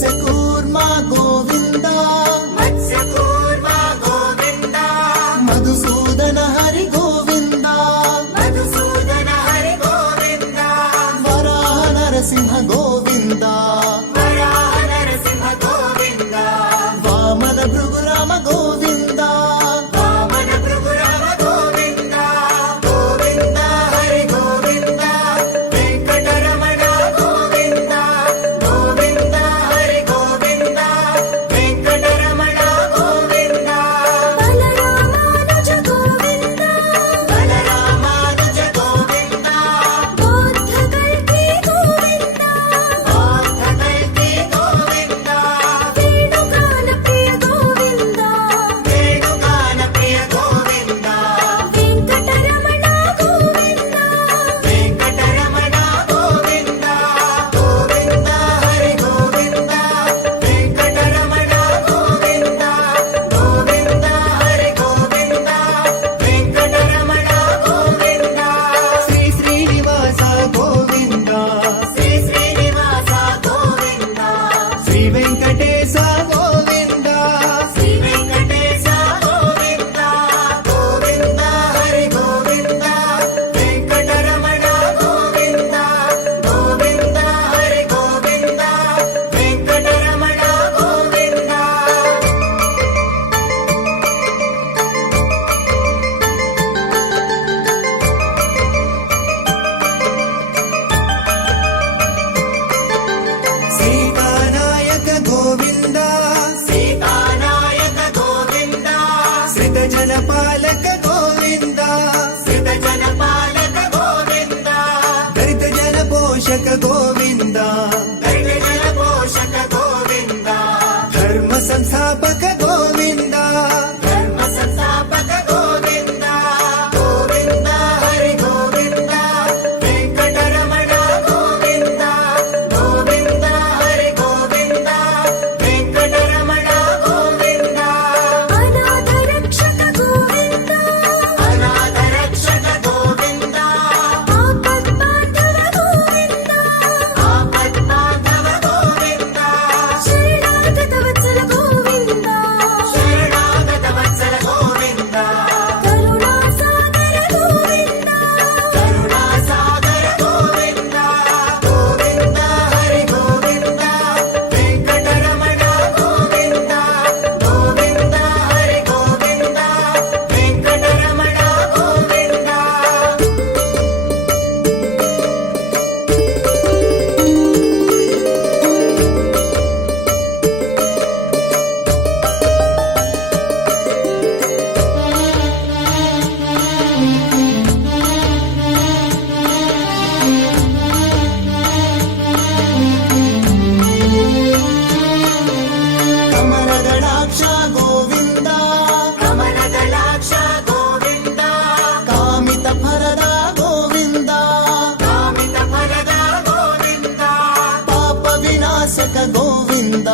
మత్స్యకూర్మ గోవింద మత్స్యకూర్మ గోవింద మధుసూదన హరి గోవింద మధుసూదన హరి గోవింద వరాహ నరసింహ గోవింద వరాహ నరసింహ గోవింద వామన భృగురామ గోవింద వామన భృగురామ గోవింద గోవింద హరి గోవింద వెంకటరమణ గోవింద గోవింద హరి గోవింద వెంకటరమణ గోవింద బలరామానుజ గోవింద బలరామానుజ గోవింద బౌద్ధ కల్కి గోవింద బౌద్ధ కల్కి గోవింద వేణుగాన ప్రియ గోవింద వేణుగాన ప్రియ గోవింద వెంకటరమణ గోవింద వెంకటరమణ గోవింద గోవింద హరి గోవింద వెంకటరమణ గోవింద గోవింద హరి గోవింద వెంకటరమణ గోవింద శ్రీ శ్రీనివాస గోవింద శ్రీ శ్రీనివాస గోవింద శ్రీ వెంకటేశ గోవింద శ్రీ వెంకటేశ గోవింద గోవింద హరి గోవింద వెంకటరమణ గోవింద గోవింద హరి గోవింద వెంకటరమణ గోవింద సీతానాయక గోవింద సీతానాయక గోవింద శ్రితజన పాలక గోవింద శ్రితజన పాలక గోవింద దరిత జన పోషక గోవింద దైవజన పోషక గోవింద ధర్మ సంస్థాపక గోవింద ధర్మ సంస్థాపక గోవింద గోవింద హరి గోవింద వెంకటరమణ గోవింద గోవింద హరి గోవింద వెంకటరమణ గోవింద అనాథ రక్షక గోవింద అనాథ రక్షక గోవింద ఆపద్బాంధవ గోవింద ఆపద్బాంధవ గోవింద శరణాగత వత్సల గోవింద శరణాగత వత్సల గోవింద కరుణాసాగర గోవింద కరుణాసాగర గోవింద గోవింద హరి గోవింద వెంకటరమణ గోవింద గోవింద హరి గోవింద వెంకటరమణ గోవింద కమలదళాక్ష గోవింద కమలదళాక్ష గోవింద కామిత ఫలద గోవింద కామిత ఫలద గోవింద పాప వినాశక గోవింద